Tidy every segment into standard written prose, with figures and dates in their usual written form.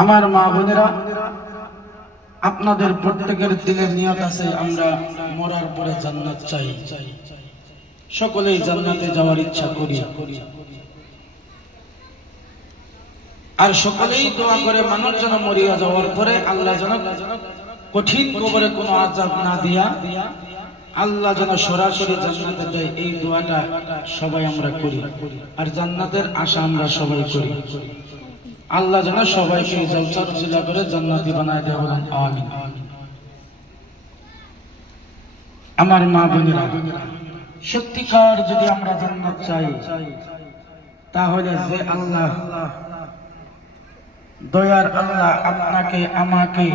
আমার মা বোনেরা, আপনাদের প্রত্যেকের দিলের নিয়ত আছে আমরা মরার পরে জান্নাত চাই, সকলেই জান্নাতে যাওয়ার ইচ্ছা করি, আর সকলেই দোয়া করে মানুষ যেন মরিয়া যাওয়ার পরে আল্লাহ যেন কঠিন কবরে কোনো আযাব না দিয়া আল্লাহ যেন সরাসরি জান্নাতে দেয়। এই দোয়াটা সবাই আমরা করি, আর জান্নাতের আশা আমরা সবাই করি। আল্লাহ যেন সবাইকে জলসা রসিলা করে জান্নাতি বানায় দেয়, বলেন আমিন। আমার মা বোনেরা, সত্যিকার যদি আমরা জান্নাত চাই, তাহলে যে আল্লাহ, দয়ার আল্লাহ আপনাকে আমাকে,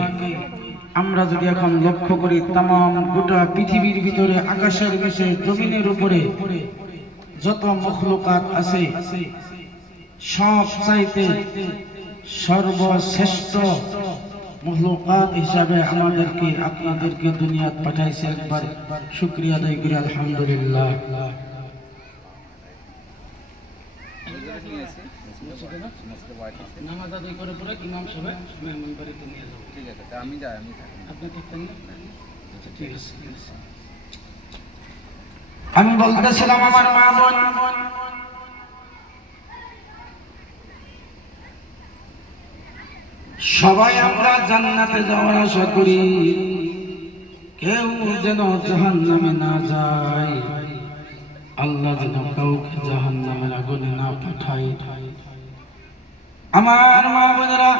আমরা যদি এখন লক্ষ্য করি তামাম গোটা পৃথিবীর ভিতরে, আকাশের নিচে, জমিনের উপরে যত মখলুকাত আছে, সব চাইতে সর্বশ্রেষ্ঠ মখলুকাত হিসাবে আমাদেরকে আপনাদেরকে দুনিয়াত পাঠাইছে। একবার শুকরিয়া আদায় করি আলহামদুলিল্লাহ। নামাজ আদায় করে পরে ইমাম সাহেব মেহমান বাড়িতে নিয়ে যাবো। ঠিক আছে, আমি যাই, আমি থাকি, আপনি থাকতেন না? আচ্ছা ঠিক আছে। আমি বলতেছিলাম আমার মা বোন, সবাই আমরা জান্নাতে যাওয়ার আশা করি, কেউ যেন জাহান্নামে না যায়, আল্লাহ যেন কাউকে জাহান্নামের আগুনে না পাঠায়। আমার মা বোনেরা,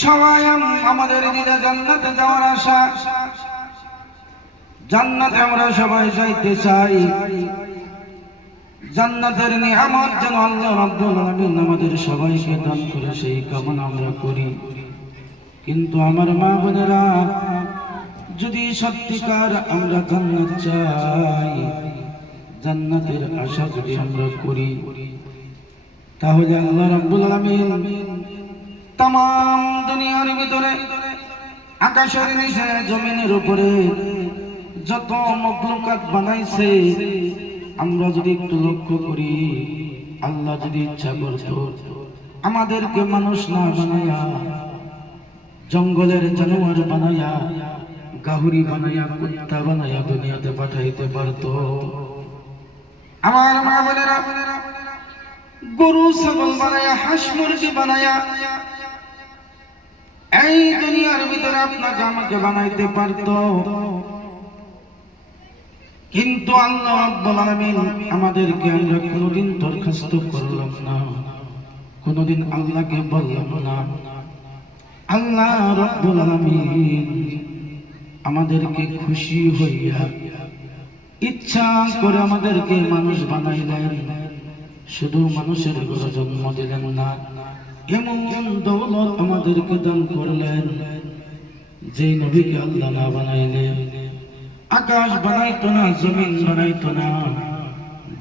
সবাই আমাদের দিলে জান্নাতে যাওয়ার আশা, জান্নাতে আমরা সবাই যাইতে চাই। জান্নাতের নিয়ামত যেন আল্লাহ রাব্বুল আলামিন আমাদের সবাইকে দান করে, সেই কামনা আমরা করি। কিন্তু আমার মা বোনেরা, যদি সত্যিকার আমরা জান্নাত চাই, জান্নাতের আশা যদি আমরা করি, তাহলে আল্লাহ রাব্বুল আলামিন তামাম দুনিয়ার ভিতরে, আকাশের নিচে, জমিনের উপরে যত মখলুকাত বানাইছে, আমরা যদি একটু লক্ষ্য করি, আল্লাহ যদি ইচ্ছা করত আমাদেরকে মানুষ না বানায়া, জঙ্গলের জানোয়ার বানায়া, গাহুরি বানায়া, কুত্তা বানায়া দুনিয়াতে পাঠাইতে পারত। আমার মা বোনেরা, গরু ছাগল বানায়া, হাঁস মুরগি বানায়া এই দুনিয়ার ভিতরে আপনাকে আমাকে বানাইতে পারত। কিন্তু আল্লাহ রাব্বুল আলামিন আমাদেরকে, আমরা কোনোদিন দরখাস্ত করলাম না, কোনোদিন আল্লাহকে বললাম না। আল্লাহ রাব্বুল আলামিন আমাদেরকে খুশি হইয়া ইচ্ছা করে আমাদেরকে মানুষ বানাইলেন। শুধু মানুষের ঘরে জন্ম দিলেন না, এমন দৌলত আমাদেরকে দান করলেন, যেই নবীকে আল্লাহ না বানাইলেন আকাশ বানাইতো না, জমিন বানাইতো না।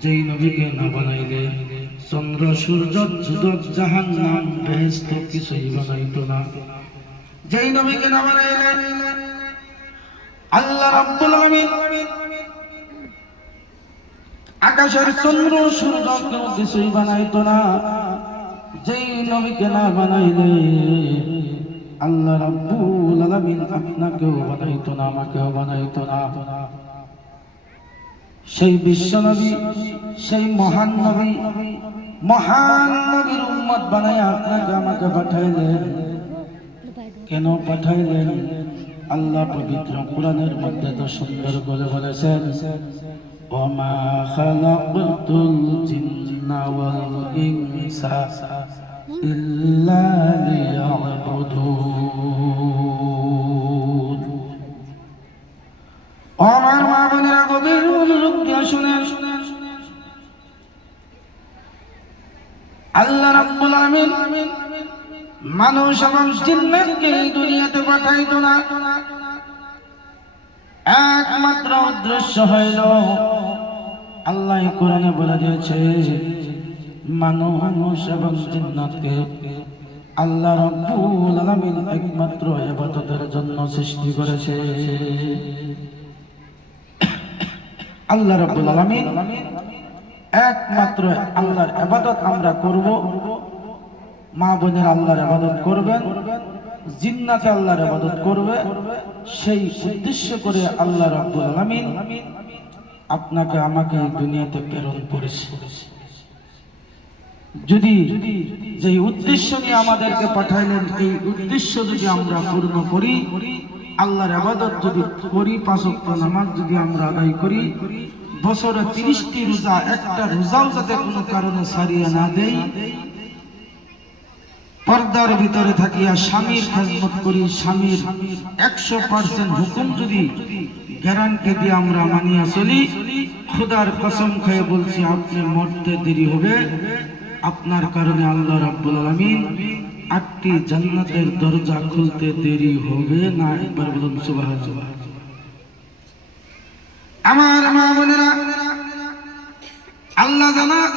যেই নবীকে না বানাইলে চন্দ্র, সূর্য, যুদক, জাহান্নাম, বেহেশত কিছুই বানাইতো না। যেই নবীকে না বানাইলে আল্লাহ রাব্বুল আলামিন আকাশের চন্দ্র, সূর্য কিছুই বানাইতো না। যেই নবীকে না বানাইলে আল্লাহ রাব্বুল আলামিন আপনাকেও বানাইতো না, আমাকেও বানাইতো না। সেই বিশ্ব নবী, সেই মহান নবী, মহান নবীর উম্মত বানায় আপনাকে আমাকে পাঠাইলেন। কেন পাঠাইলেন? আল্লাহ পবিত্র কোরআনের মধ্যে তো সুন্দর করে বলেছেন, ওমা খালাকতুল জিন্না ওয়াল ইনসা ইল্লা লিয়াবুদুন। আমার মা বোনেরা, গভীর মনোযোগ দিয়ে শুনেন। আল্লাহ রাব্বুল আলামিন মানুষ এবং জিন্নাতকে এই দুনিয়াতে পাঠাইতো না, একমাত্র উদ্দেশ্য হইল, আল্লাহ কোরআনে বলে দিয়েছে, মানুষ এবং জিন্নাতকে আল্লাহ রাব্বুল আলামিন একমাত্র ইবাদতের জন্য সৃষ্টি করেছে। আল্লাহ রাব্বুল আলামিন একমাত্র আল্লাহর ইবাদত আমরা করব, মা বোনের আল্লাহর ইবাদত করবেন, জিন্নাতে আল্লাহর ইবাদত করবে, সেই উদ্দেশ্য করে আল্লাহ রাব্বুল আলামিন আপনাকে আমাকে এই দুনিয়াতে প্রেরণ করেছে। যদি যেই উদ্দেশ্য নিয়ে আমাদেরকে পাঠাইলেন, এই উদ্দেশ্য যদি আমরা পূর্ণ করি, আল্লাহর ইবাদত যদি করি, 5 ওয়াক্ত নামাজ যদি আমরা আদায় করি, বছরে 30টি রোজা, একটা রোজাও যাতে কোনো কারণে ছাড়িয়ে না দেই, পর্দার ভিতরে থাকিয়া স্বামীর খেদমত করি, স্বামীর 100% হুকুম যদি গ্যারান্টি দিয়ে আমরা মানিয়ে চলি, খোদার কসম খেয়ে বলছি আপনি মরতে দেরি হবে, আপনার কারণে আল্লাহ রাব্বুল আলামিন 8টি জান্নাতের দরজা খুলতে দেরি হবে না। একবার বলুন সুবহানাল্লাহ। আমার মা বোনেরা, আল্লাহ জান্নাত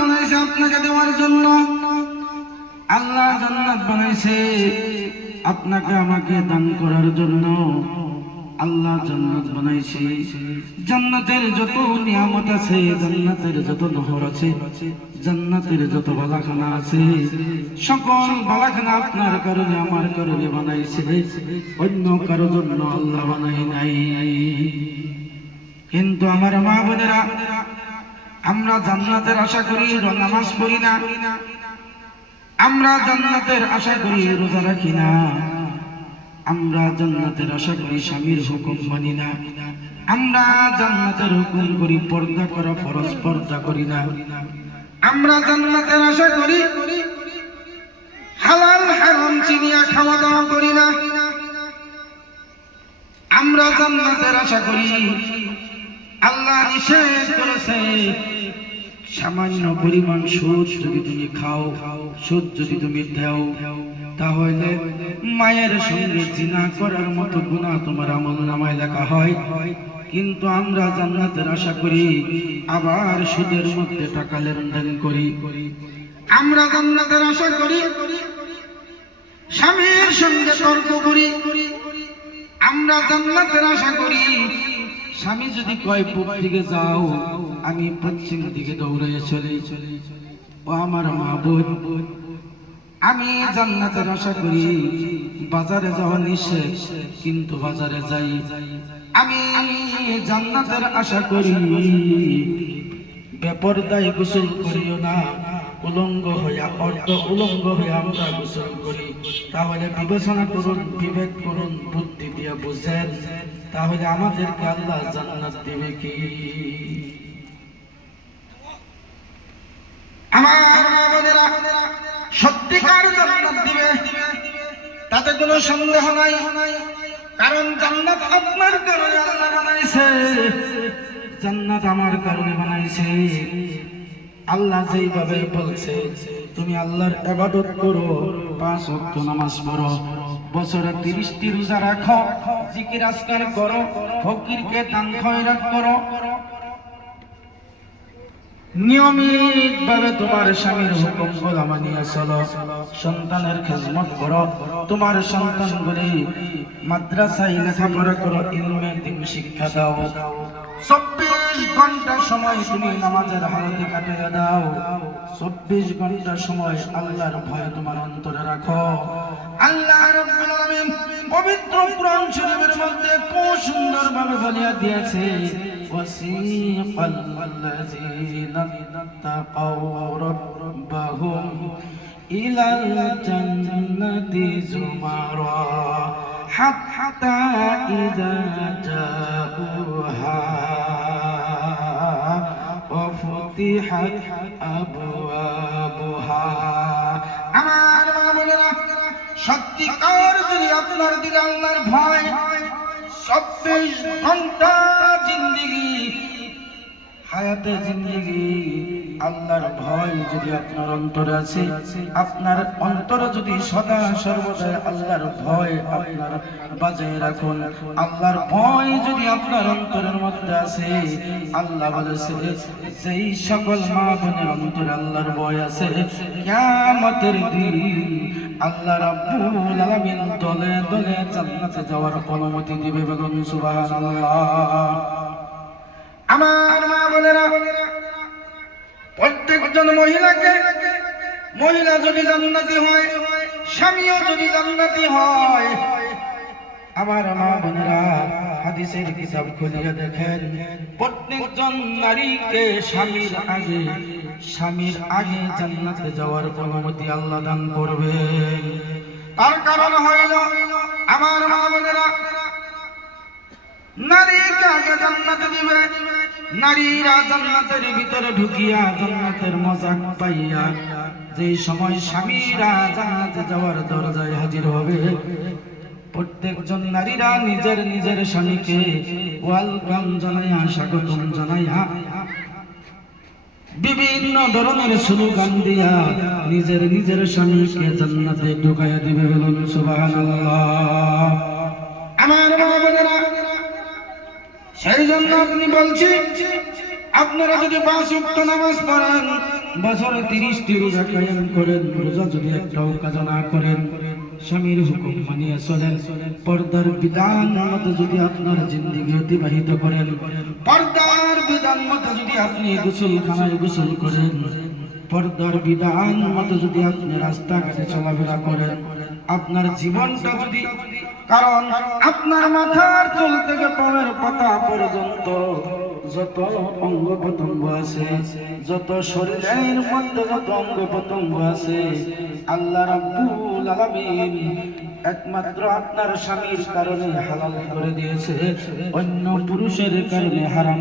বানাইছে আপনাকে দেওয়ার জন্য। আল্লাহ জান্নাত বানাইছে আপনাকে আমাকে দান করার জন্য। আল্লাহ জান্নাত বানাইছে, জান্নাতের যত নিয়ামত আছে, জান্নাতের যত নহর আছে, জান্নাতের যত বালাখানা আছে, সকল বালাখানা আপনার কারণে আমার কারণে বানাইছে, অন্য কারো জন্য আল্লাহ বানাই নাই। কিন্তু আমার মা বোনেরা, আমরা জান্নাতের আশা করি, নামাজ পড়ি না, আমরা জান্নাতের আশা করি, রোজা রাখি না, আমরা জান্নাতের আশা করি, স্বামীর হুকুম মানি না, আমরা জান্নাতের হুকুম করি, পর্দা করা ফরজ পর্দা করি না, আমরা জান্নাতের আশা করি, হালাল হারাম চিনিয়া খাওয়া দাওয়া করি না, আমরা জান্নাতের আশা করি, আল্লাহ নিষেধ করেছে সামান্য পরিমাণ সুদ যদি তুমি খাও, সুদ যদি তুমি দাও, তাহলে মায়ের সঙ্গে জিনা করার মতো গুনাহ তোমার আমলনামায় লেখা হয়। কিন্তু আমরা জান্নাতের আশা করি, আবার সুদের মধ্যে টাকা লেনদেন করি। আমরা জান্নাতের আশা করি, স্বামীর সঙ্গে তর্ক করি। আমরা জান্নাতের আশা করি, স্বামী যদি কয় পূব দিকে যাও, আমি পশ্চিম দিকে দৌড়ে চলি। ও আমার মা বোন, আমি জান্নাতের আশা করি, বাজারে যাওয়া নিষেধ কিন্তু বাজারে যাই। আমি জান্নাতের আশা করি, বেপরদায় গোসল করিও না, উলঙ্গ হইয়া অর্ধ উলঙ্গ হইয়া আমরা গোসল করি। তাহলে বিবেচনা করুন, বিবেক করুন, বুদ্ধি দিয়ে বুঝেন, তাহলে আমাদেরকে আল্লাহ জান্নাত দিবে কি? আমার মা বোনেরা, সত্যিকার জান্নাত দিবে, তাতে কোনো সন্দেহ নাই। কারণ জান্নাত আপনার কারণে আল্লাহ বানাইছে, জান্নাত আমার কারণে বানাইছে। আল্লাহ যেইভাবে বলছে তুমি আল্লাহর ইবাদত করো, 5 ওয়াক্ত নামাজ পড়ো, বছরে 30টি রোজা রাখো, জিকির আজকার করো, ফকিরকে দান খয়রাত করো, নিয়মিত ভাবে তোমার স্বামীর হুকুম গুলো মানিয়ে চলো, সন্তানের খেদমত করো, তোমার সন্তানগুলি মাদ্রাসায় লেখাপড়া করো, ইলমে দ্বীন শিক্ষা দাও, 24 ঘন্টা সময় তুমি নামাজের হালতে কাটিয়ে দাও, 24 ঘন্টা সময় আল্লাহর ভয় তোমার অন্তরে রাখো। আল্লাহ রাব্বুল আলামিন পবিত্র কুরআন শরীফের মধ্যে খুব সুন্দর ভাবে বলিয়া দিয়েছে, ওয়াসিকাল লাযিনা তাকাউ রাব্বাহুম ইলাল জান্নাতি যুমারা হাত্তা ইযা জাউহা ওয়া ফুতিহাত আবওয়াবুহা। আমার মা বোনেরা, সত্যিকার যদি আপনার দিলে আল্লাহর ভয়, 24 ঘন্টা জিন্দেগি, হায়াতে জিন্দেগি আল্লাহর ভয় যদি আপনার অন্তরে আছে, আপনার অন্তরে যদি সদা সর্বদা আল্লাহর ভয় আপনার বাজায় রাখুন, আল্লাহর ভয় যদি আপনার অন্তরের মধ্যে আছে, আল্লাহ বলেছে যেই সকল মা বোনের অন্তরে আল্লাহর ভয় আছে, কিয়ামতের দিন আল্লাহ রাব্বুল আলামিন দলে দলে জান্নাতে যাওয়ার অনুমতি দিবে। বলুন সুবহানাল্লাহ। আমার মা বোনেরা, প্রত্যেকজন মহিলাকে মহিলা যদি জান্নাতি হয়, স্বামীও যদি জান্নাতি হয়, আমার মা বোনেরা হাদিসের কিতাব খুলিয়ে দেখেন, প্রত্যেকজন নারীকে স্বামীর আগে জান্নাতে যাওয়ার অনুমতি আল্লাহ দান করবেন। তার কারণ হইল আমার মা বোনেরা নারীকে আগে জান্নাতে দিবে। নারীরা জান্নাতের ভিতরে ঢুকিয়া জান্নাতের মজা পাইয়া যে সময় স্বামীরা জান্নাতে যাওয়ার দরজায় হাজির হবে, প্রত্যেকজন নারীরা নিজের নিজের স্বামীকে ওয়েলকাম জানাইয়া, স্বাগতম জানাইয়া, বিভিন্ন ধরনের স্লোগান দিয়া নিজের নিজের স্বামীকে জান্নাতে ঢুকাইয়া দিবে। বলুন সুবহানাল্লাহ। আমার মা বোনেরা, সেই জন্য আপনি বলছি, আপনারা যদি 5 ওয়াক্ত নামাজ পড়েন, বছরে 30টি রোজা কায়েম করেন, রোজা যদি একটাও কাজা না করেন, স্বামীর হুকুম মানিয়ে চলেন, পর্দার বিধান মতো যদি আপনার জিন্দেগি অতিবাহিত করেন, পর্দার বিধান মতো যদি আপনি গোসলখানায় গোসল করেন, পর্দার বিধান মতো যদি আপনি রাস্তাঘাটে চলাফেরা করেন, আপনার জীবনটা যদি, কারণ আপনার মাথার চুল থেকে পায়ের পাতা পর্যন্ত যত অঙ্গ প্রত্যঙ্গ আছে, যত শরীরের মধ্যে যত অঙ্গ প্রত্যঙ্গ আছে, আল্লাহ রাব্বুল আলামিন একমাত্র আপনার স্বামীর কারণে হালাল করে দিয়েছে, অন্য পুরুষের কারণে হারাম